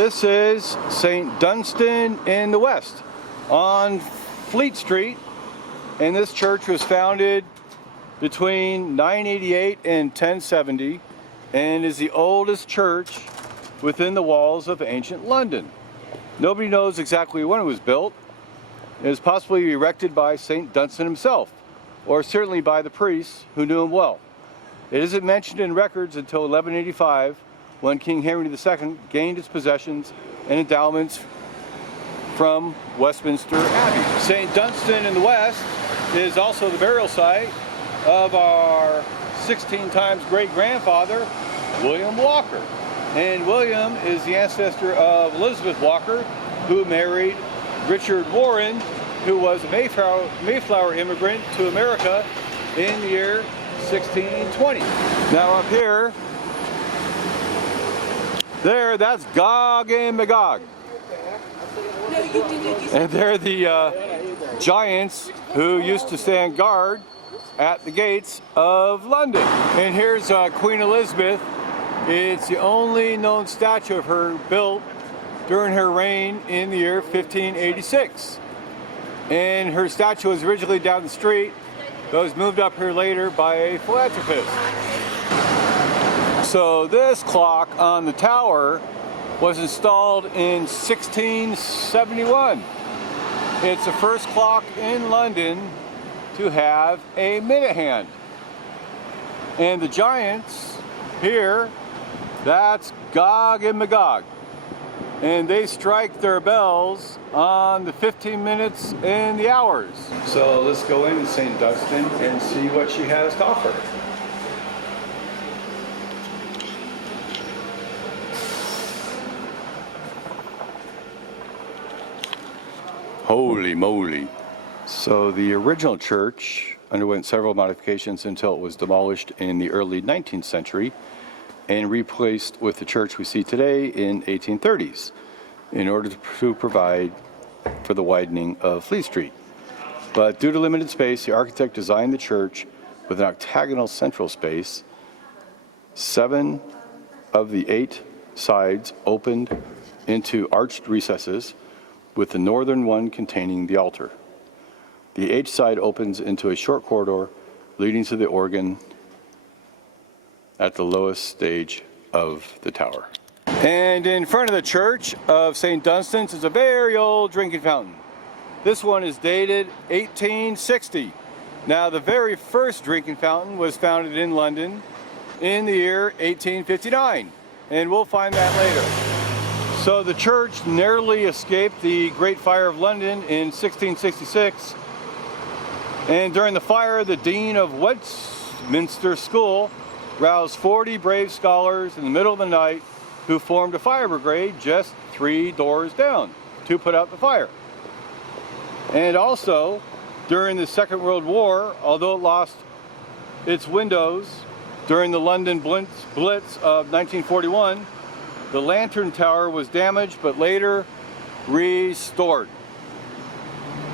This is St. Dunstan-in-the-West on Fleet Street, and this church was founded between 988 and 1070 and is the oldest church within the walls of ancient London. Nobody knows exactly when it was built. It was possibly erected by St. Dunstan himself, or certainly by the priests who knew him well. It isn't mentioned in records until 1185, when King Henry II gained its possessions and endowments from Westminster Abbey. St. Dunstan-in-the-West is also the burial site of our 16 times great-grandfather, William Walker. And William is the ancestor of Elizabeth Walker, who married Richard Warren, who was a Mayflower immigrant to America in the year 1620. Now up here, that's Gog and Magog. And they're the giants who used to stand guard at the gates of London. And here's Queen Elizabeth. It's the only known statue of her built during her reign in the year 1586. And her statue was originally down the street, but was moved up here later by a philanthropist. So this clock on the tower was installed in 1671. It's the first clock in London to have a minute hand. And the giants here, that's Gog and Magog. And they strike their bells on the 15 minutes and the hours. So let's go in St. Dunstan and see what she has to offer. Holy moly. So the original church underwent several modifications until it was demolished in the early 19th century and replaced with the church we see today in 1830s in order to provide for the widening of Fleet Street. But due to limited space, the architect designed the church with an octagonal central space. 7 of the 8 sides opened into arched recesses, with the northern one containing the altar. The H side opens into a short corridor leading to the organ at the lowest stage of the tower. And in front of the church of St. Dunstan's is a very old drinking fountain. This one is dated 1860. Now the very first drinking fountain was founded in London in the year 1859, and we'll find that later. So the church narrowly escaped the Great Fire of London in 1666, and during the fire, the Dean of Westminster School roused 40 brave scholars in the middle of the night who formed a fire brigade just 3 doors down to put out the fire. And also, during the Second World War, although it lost its windows during the London Blitz of 1941, the lantern tower was damaged but later restored.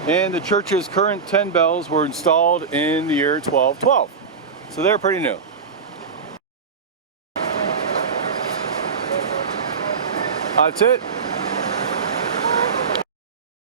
And the church's current 10 bells were installed in the year 1212. So they're pretty new. That's it.